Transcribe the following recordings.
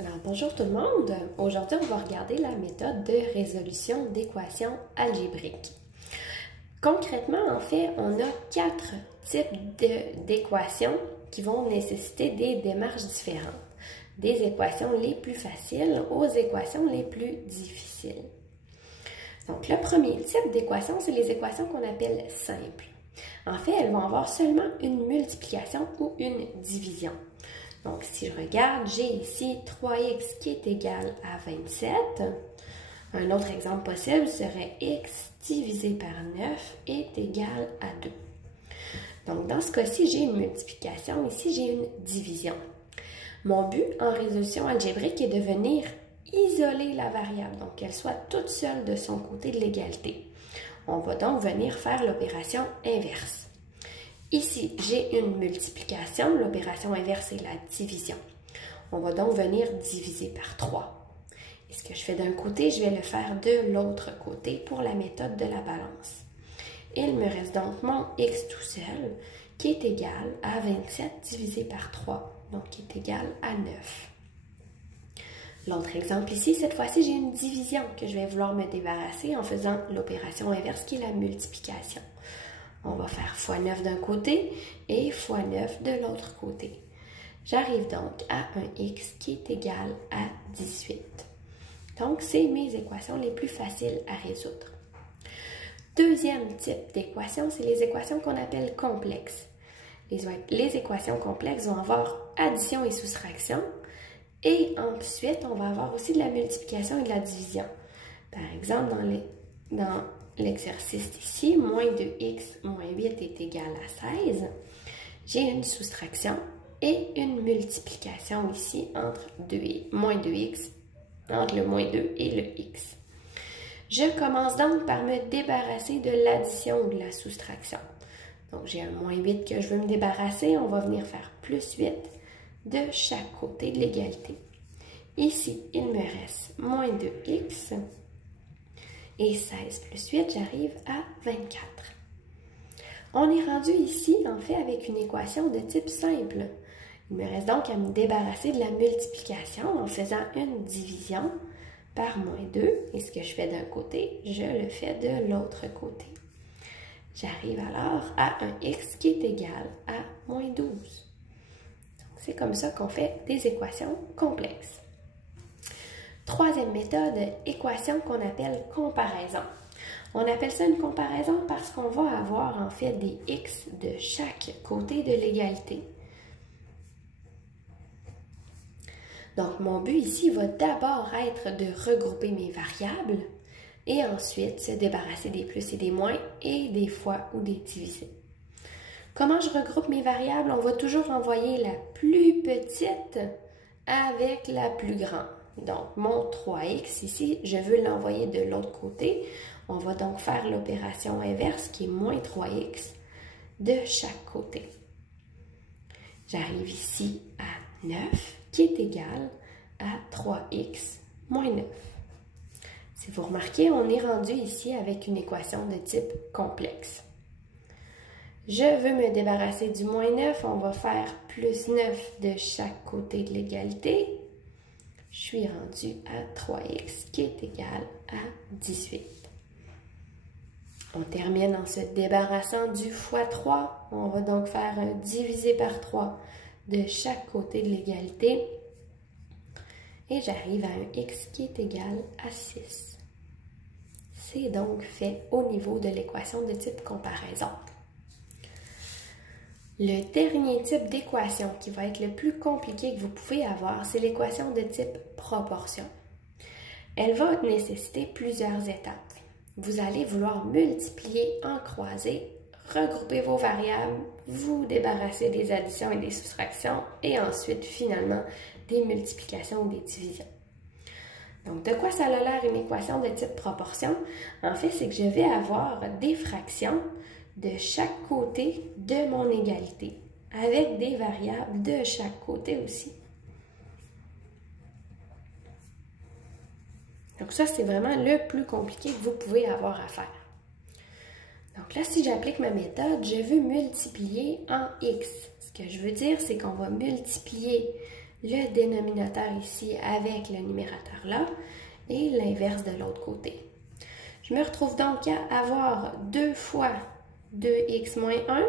Alors, bonjour tout le monde. Aujourd'hui, on va regarder la méthode de résolution d'équations algébriques. Concrètement, en fait, on a 4 types d'équations qui vont nécessiter des démarches différentes. Des équations les plus faciles aux équations les plus difficiles. Donc, le premier type d'équation, c'est les équations qu'on appelle simples. En fait, elles vont avoir seulement une multiplication ou une division. Donc, si je regarde, j'ai ici 3x qui est égal à 27. Un autre exemple possible serait x divisé par 9 est égal à 2. Donc, dans ce cas-ci, j'ai une multiplication. Ici, j'ai une division. Mon but en résolution algébrique est de venir isoler la variable, donc qu'elle soit toute seule de son côté de l'égalité. On va donc venir faire l'opération inverse. Ici, j'ai une multiplication. L'opération inverse est la division. On va donc venir diviser par 3. Et ce que je fais d'un côté, je vais le faire de l'autre côté pour la méthode de la balance. Il me reste donc mon x tout seul qui est égal à 27 divisé par 3, donc qui est égal à 9. L'autre exemple ici, cette fois-ci, j'ai une division que je vais vouloir me débarrasser en faisant l'opération inverse qui est la multiplication. On va faire x 9 d'un côté et x 9 de l'autre côté. J'arrive donc à un x qui est égal à 18. Donc, c'est mes équations les plus faciles à résoudre. Deuxième type d'équation, c'est les équations qu'on appelle complexes. Les équations complexes vont avoir addition et soustraction. Et ensuite, on va avoir aussi de la multiplication et de la division. Par exemple, dans l'exercice ici, moins 2x moins 8 est égal à 16. J'ai une soustraction et une multiplication ici entre moins 2x, entre le moins 2 et le x. Je commence donc par me débarrasser de l'addition ou de la soustraction. Donc, j'ai un moins 8 que je veux me débarrasser. On va venir faire plus 8 de chaque côté de l'égalité. Ici, il me reste moins 2x. Et 16 plus 8, j'arrive à 24. On est rendu ici, en fait, avec une équation de type simple. Il me reste donc à me débarrasser de la multiplication en faisant une division par moins 2. Et ce que je fais d'un côté, je le fais de l'autre côté. J'arrive alors à un x qui est égal à moins 12. C'est comme ça qu'on fait des équations complexes. Troisième méthode, équation qu'on appelle comparaison. On appelle ça une comparaison parce qu'on va avoir en fait des x de chaque côté de l'égalité. Donc, mon but ici va d'abord être de regrouper mes variables et ensuite se débarrasser des plus et des moins et des fois ou des divisés. Comment je regroupe mes variables? On va toujours envoyer la plus petite avec la plus grande. Donc, mon 3x ici, je veux l'envoyer de l'autre côté. On va donc faire l'opération inverse qui est moins 3x de chaque côté. J'arrive ici à 9 qui est égal à 3x moins 9. Si vous remarquez, on est rendu ici avec une équation de type complexe. Je veux me débarrasser du moins 9, on va faire plus 9 de chaque côté de l'égalité. Je suis rendu à 3x qui est égal à 18. On termine en se débarrassant du fois 3. On va donc faire un divisé par 3 de chaque côté de l'égalité. Et j'arrive à un x qui est égal à 6. C'est donc fait au niveau de l'équation de type comparaison. Le dernier type d'équation qui va être le plus compliqué que vous pouvez avoir, c'est l'équation de type proportion. Elle va nécessiter plusieurs étapes. Vous allez vouloir multiplier en croisée, regrouper vos variables, vous débarrasser des additions et des soustractions et ensuite, finalement, des multiplications ou des divisions. Donc, de quoi ça a l'air une équation de type proportion? En fait, c'est que je vais avoir des fractions de chaque côté de mon égalité, avec des variables de chaque côté aussi. Donc ça, c'est vraiment le plus compliqué que vous pouvez avoir à faire. Donc là, si j'applique ma méthode, je veux multiplier en x. Ce que je veux dire, c'est qu'on va multiplier le dénominateur ici avec le numérateur là et l'inverse de l'autre côté. Je me retrouve donc à avoir 2 fois 2x moins 1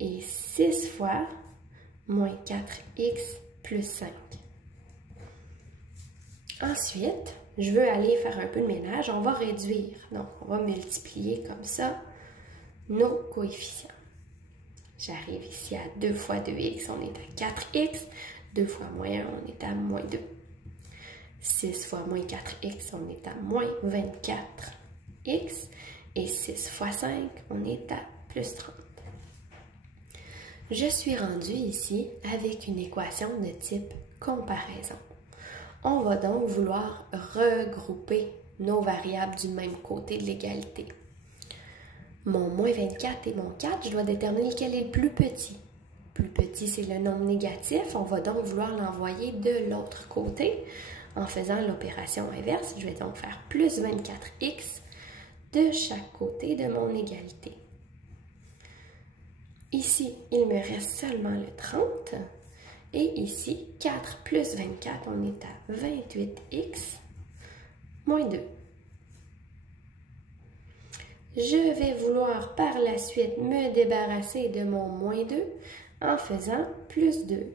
et 6 fois moins 4x plus 5. Ensuite, je veux aller faire un peu de ménage. On va réduire. Donc, on va multiplier comme ça nos coefficients. J'arrive ici à 2 fois 2x, on est à 4x. 2 fois moins 1, on est à moins 2. 6 fois moins 4x, on est à moins 24x. Et 6 fois 5, on est à plus 30. Je suis rendue ici avec une équation de type comparaison. On va donc vouloir regrouper nos variables du même côté de l'égalité. Mon moins 24 et mon 4, je dois déterminer lequel est le plus petit. Le plus petit, c'est le nombre négatif. On va donc vouloir l'envoyer de l'autre côté. En faisant l'opération inverse, je vais donc faire plus 24x de chaque côté de mon égalité. Ici, il me reste seulement le 30. Et ici, 4 plus 24, on est à 28x moins 2. Je vais vouloir par la suite me débarrasser de mon moins 2 en faisant plus 2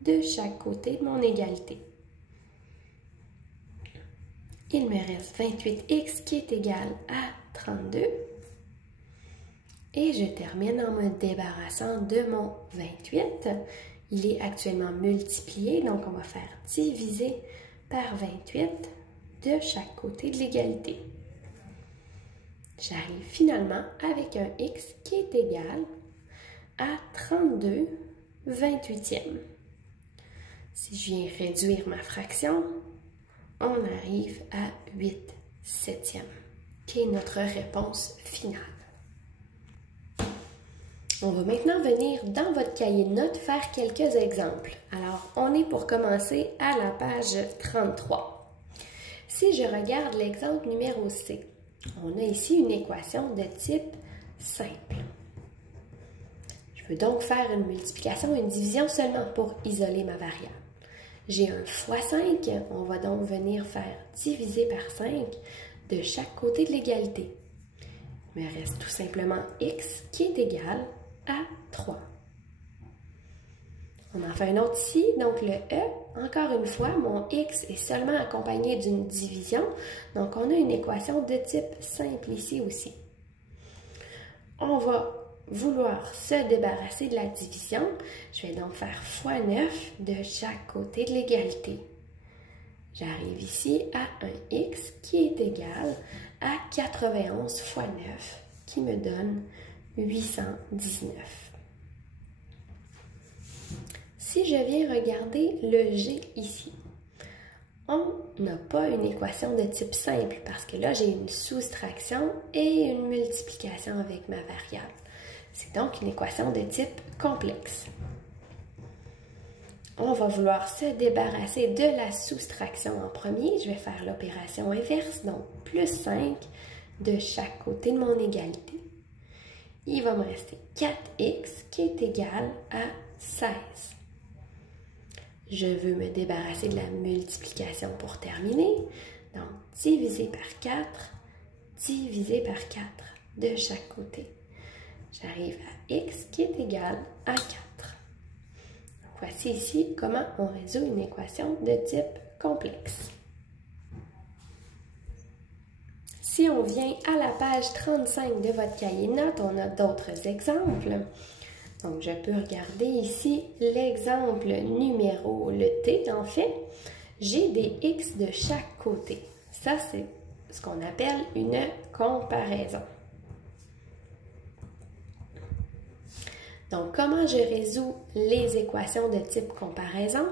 de chaque côté de mon égalité. Il me reste 28x qui est égal à 32. Et je termine en me débarrassant de mon 28. Il est actuellement multiplié, donc on va faire diviser par 28 de chaque côté de l'égalité. J'arrive finalement avec un x qui est égal à 32 28e. Si je viens réduire ma fraction, on arrive à 8 septièmes, qui est notre réponse finale. On va maintenant venir dans votre cahier de notes faire quelques exemples. Alors, on est pour commencer à la page 33. Si je regarde l'exemple numéro C, on a ici une équation de type simple. Je veux donc faire une multiplication et une division seulement pour isoler ma variable. J'ai un fois 5, on va donc venir faire diviser par 5 de chaque côté de l'égalité. Il me reste tout simplement x qui est égal à 3. On en fait un autre ici, donc le E, encore une fois, mon x est seulement accompagné d'une division, donc on a une équation de type simple ici aussi. On va vouloir se débarrasser de la division, je vais donc faire fois 9 de chaque côté de l'égalité. J'arrive ici à un x qui est égal à 91 fois 9, qui me donne 819. Si je viens regarder le G ici, on n'a pas une équation de type simple parce que là, j'ai une soustraction et une multiplication avec ma variable. C'est donc une équation de type complexe. On va vouloir se débarrasser de la soustraction en premier. Je vais faire l'opération inverse, donc plus 5 de chaque côté de mon égalité. Il va me rester 4x qui est égal à 16. Je veux me débarrasser de la multiplication pour terminer. Donc, diviser par 4, diviser par 4 de chaque côté. J'arrive à x qui est égal à 4. Voici ici comment on résout une équation de type complexe. Si on vient à la page 35 de votre cahier de notes, on a d'autres exemples. Donc, je peux regarder ici l'exemple numéro, le T en fait. J'ai des x de chaque côté. Ça, c'est ce qu'on appelle une comparaison. Donc, comment je résous les équations de type comparaison?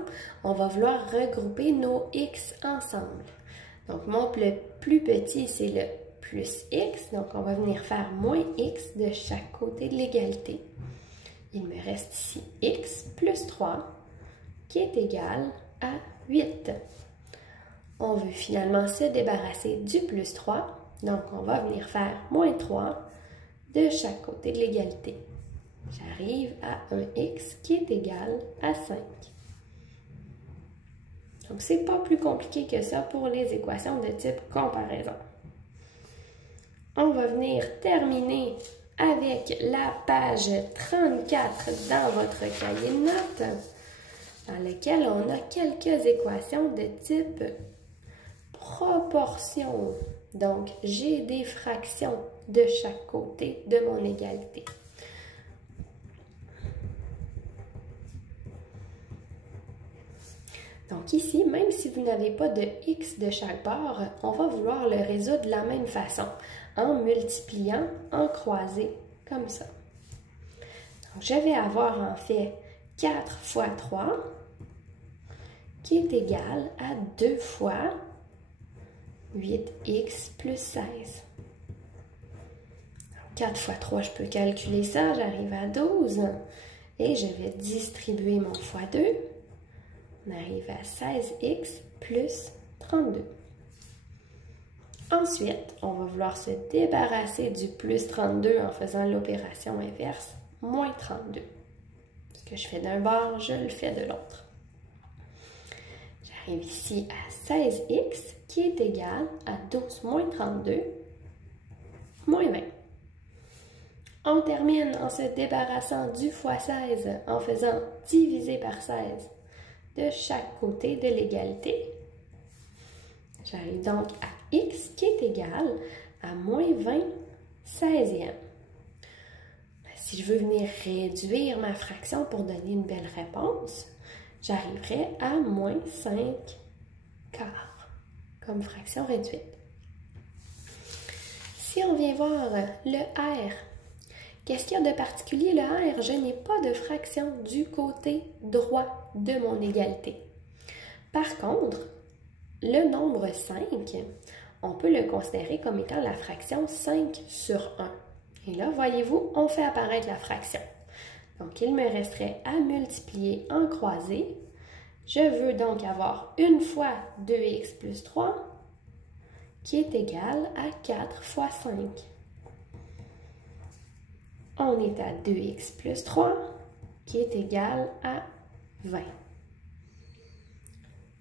On va vouloir regrouper nos x ensemble. Donc, mon plus petit, c'est le plus x. Donc, on va venir faire moins x de chaque côté de l'égalité. Il me reste ici x plus 3 qui est égal à 8. On veut finalement se débarrasser du plus 3. Donc, on va venir faire moins 3 de chaque côté de l'égalité. J'arrive à un x qui est égal à 5. Donc, c'est pas plus compliqué que ça pour les équations de type comparaison. On va venir terminer avec la page 34 dans votre cahier de notes, dans lequel on a quelques équations de type proportion. Donc, j'ai des fractions de chaque côté de mon égalité. Donc ici, même si vous n'avez pas de x de chaque bord, on va vouloir le résoudre de la même façon, en multipliant, en croisé, comme ça. Donc je vais avoir en fait 4 fois 3, qui est égal à 2 fois 8x plus 16. 4 fois 3, je peux calculer ça, j'arrive à 12. Et je vais distribuer mon fois 2. On arrive à 16x plus 32. Ensuite, on va vouloir se débarrasser du plus 32 en faisant l'opération inverse, moins 32. Ce que je fais d'un bord, je le fais de l'autre. J'arrive ici à 16x qui est égal à 12 moins 32, moins 20. On termine en se débarrassant du fois 16 en faisant diviser par 16 de chaque côté de l'égalité. J'arrive donc à x qui est égal à moins 20 16e. Si je veux venir réduire ma fraction pour donner une belle réponse, j'arriverai à moins 5 quarts comme fraction réduite. Si on vient voir le R, qu'est-ce qu'il y a de particulier? Le R, je n'ai pas de fraction du côté droit de mon égalité. Par contre, le nombre 5, on peut le considérer comme étant la fraction 5 sur 1. Et là, voyez-vous, on fait apparaître la fraction. Donc, il me resterait à multiplier en croisé. Je veux donc avoir une fois 2x plus 3, qui est égal à 4 fois 5. On est à 2x plus 3, qui est égal à 20.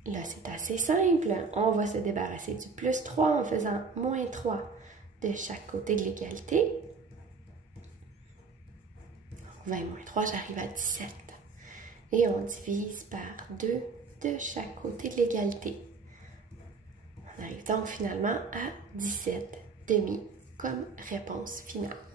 Là, c'est assez simple. On va se débarrasser du plus 3 en faisant moins 3 de chaque côté de l'égalité. 20 moins 3, j'arrive à 17. Et on divise par 2 de chaque côté de l'égalité. On arrive donc finalement à 17 demi comme réponse finale.